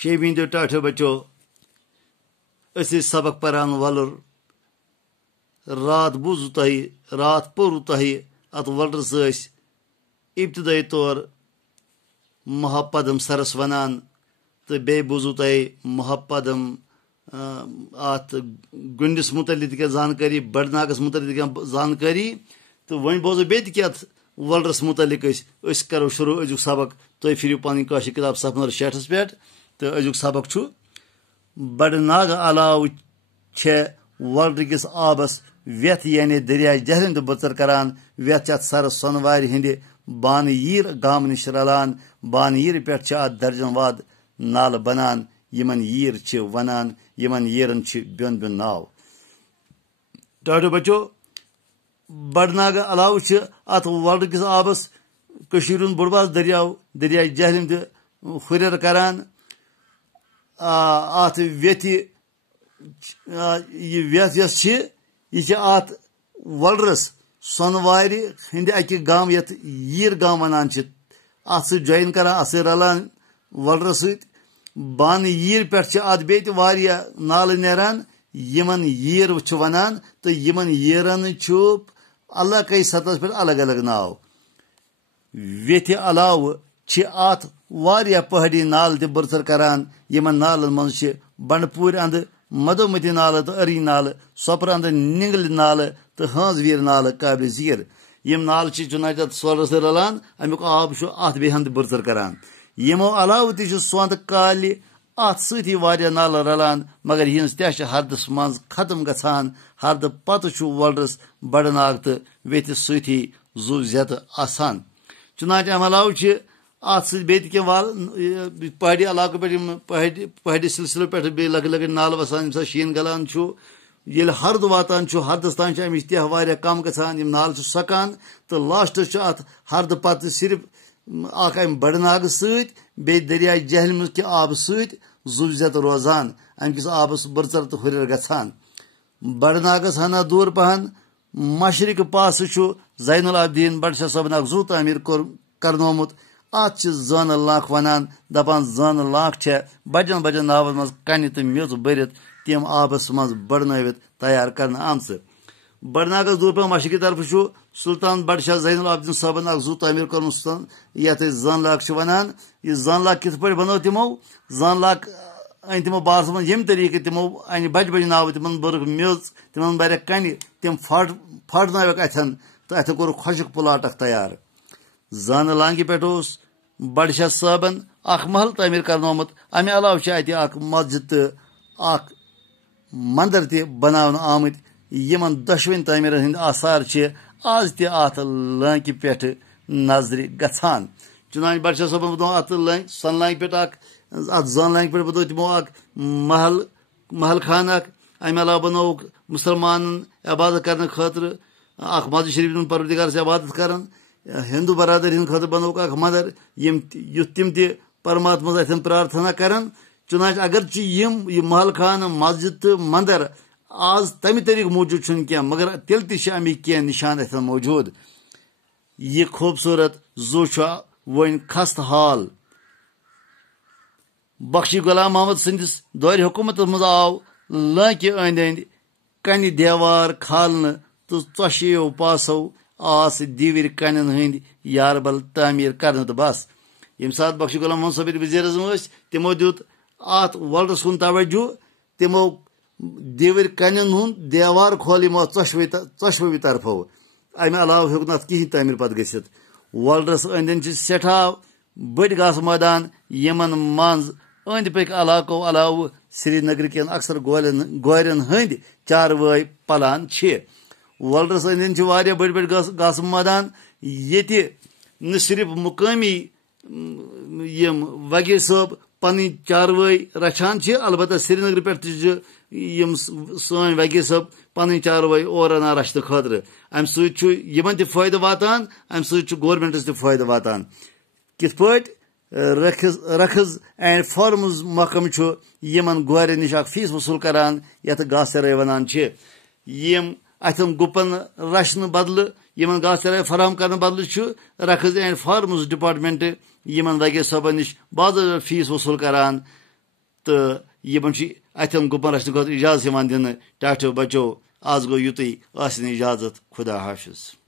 شیبیندو ٹاٹھو بچو اسی سبق پران ولر رات بوزو تہی رات پورو تہی ات ولرس ابتدائی طور محپدم سرس ونان تو بی بوزو تہی محپدم ات گنڈس متعلق زانکاری بڑناگس متعلق زانکاری تو ون بوزو بیت کی ات ولرس متعلق اس کرو شروع ازیک سبق تھی پھرو پن کاشر کتاب صفحہ نمبر 66 پہ تو ازیک سبق چھو بڑناگ علاوہ ولر کس آبس ویت یعنی دریائے جہلم تو بچر کران ویت ات سر سونوار ہند بانہ ییر گام نش رلان بانہ ییر پہ ات درجن واد نال بنان یمن ییر ونان یمن ییرن بیون بیون ناو ٹاٹو بچو بڑناگ علاوہ ات ولر کس آبس کشیر بوڑ بار دریائے جہلم تو ہریر کران ات ویت یہ ویت یس یہ ات ولرس سونوار ہند اکہ گام یت ییر گام ونان ات س جوائن کران ات رلان ولرس ست بانہ ییر پہ ات بیت واریاہ نالہ نیران یمن ییر ونان تو یمن ییرن علاقائی سطح پہ الگ الگ ناو ویت علاوہ ات واریاہ پہاڑی نال تہ برسر کران یمن نالن من بنڈپور اند مدومتی نالہ تو اری نالہ سوپر اند ننگل نالہ تو ہانز ویر نالہ قابل ذکر یم نال چنانچہ سولر سے رلان امیک آب ات بی ہند برسر کران یمو علاوہ تہ سونت کالہ ات ستی واریاہ نالہ رلان مگر یہنز تہ ہردس مز ختم گژھان ہرد پتہ ولرس بڑناگ تو ویتس ستی زو زیت آسان چنانچہ ام علاوہ ات بیت کی پہاڑی علاقہ پہ پہاڑی سلسلے پہ لگ لگ نالہ وسان یم سات شین گلان یل ہرد واتان ہردس تان امچ تہ واریاہ کم گژھان یم نال سکان تو لاسٹس ات ہرد پتہ صرف اخ ام بڑناگ ست بی دریائے جہلم کہ آب ست زو زیت روزان امکس آبس برژر تو ہریر گژھان بڑناگس ہنا دور پہن مشرق پاس زین العابدین بڑشاہ صٲبن اخ زو تعمیر کرنومت ات زانہ لانک ونان دپان زانہ لانک بجن بجن ناون مز کنہ تو میژ برت تم آبس مز بڑنوت تیار کرنا آمژ بڑناگس دور پہ مشرقی طرف سلطان بڑشاہ زین العابدین صٲبن اخ زو تعمیر کورمت یتھ زان لاک ونان یہ زان لاک کت پہ بنو تمو زان لاک ان تمو باس من یم طریقہ تمو ان بج بج ناو تمن برک میژ تمن برک کنہ تم پھاٹناوک اتھن تو اتھ کور خشک پلاٹ اخ تیار زانہ لانگہ پہ بڑشاہ صٲبن اخ محل تعمیر کرنومت امہ علاوہ اتہ اخ مسجد تو اخ مندر تہ بناون آمت یمن دشوین تعمیرن ہند آثار آز تہ ات لانکہ پہ نظر گژھان چنانچہ بڑشاہ صٲبن بنو ات سن لانکہ پہ ات زان لانکہ پہ بنو تمو اخ محل خانہ اخ امہ علاوہ بنوک مسلمان عبادت کرنے خاطر اخ مسجد شریف پروردگار سے عبادت کرن ہندو برادری ہند خاطر بنوک اخ مندر یُتھ تم تہ پرماتما اتھن پرارتھنا کرن چنانچہ اگرچہ یہ محل خانہ مسجد تو مندر آز تمہ طریقہ موجود چھن کی مگر تیل تہ امک کی نشان اتھن موجود یہ خوبصورت زو ون خست حال بخشی غلام محمد سندس دور حکومت مز آو لانکہ اند اند کنہ دیوار کھالنہ تو ژۄشیو پاسو آس دیور کنن ہند یاربل تعمیر کرنے تو بس یم سات بخشی غلام محمد صٲب وزیر اعظم تمو دیت ات ولرس کن توجہ تمو دیور کنن ہند دیوار کھول یمو ژۄشوے طرفو امہ علاوہ ہیوک نہ کہین تعمیر پتہ گژھت ولرس اند اند سٹھا بڑ گاسہٕ مٲدان یمن منز اند پک علاقو علاوہ سری نگر کن اکثر گورین ہند چاروٲے پلان ولرس اند اند واریاہ بڑ بڑ گاسہٕ مٲدان ییٚتہِ نہ صرف مقٲمی یم وغیر صٲب پنٕنۍ چاروٲے رچھان البتہ سری نگر پہ یم سٲنۍ وغیر صٲب پنٕنۍ چاروٲے اور انان رچھنہٕ خٲطرٕ امہ سۭتۍ یمن تہِ فٲیدٕ واتان امہ سۭتۍ گورمنٹس تہِ فٲیدٕ واتان کِتھ پٲٹھۍ رکھز اینڈ فارمز محکمہ یمن گورین نش اکھ فیس وصول کران یتھ گاسہٕ چرٲے ونان یم اتھن گپن رچھنہٕ بدلہٕ یمن گاسہٕ چرٲے فراہم کرنہٕ بدلہٕ رکھز اینڈ فارمز ڈپارٹمنٹ یمن وغیر صٲبن نش باضٲبطہٕ فیس وصول کران تو اتن گپن رچنہ خاطر اجازت دن ٹاٹو بچو آز گو یوتی آسن اجازت خدا حافظ.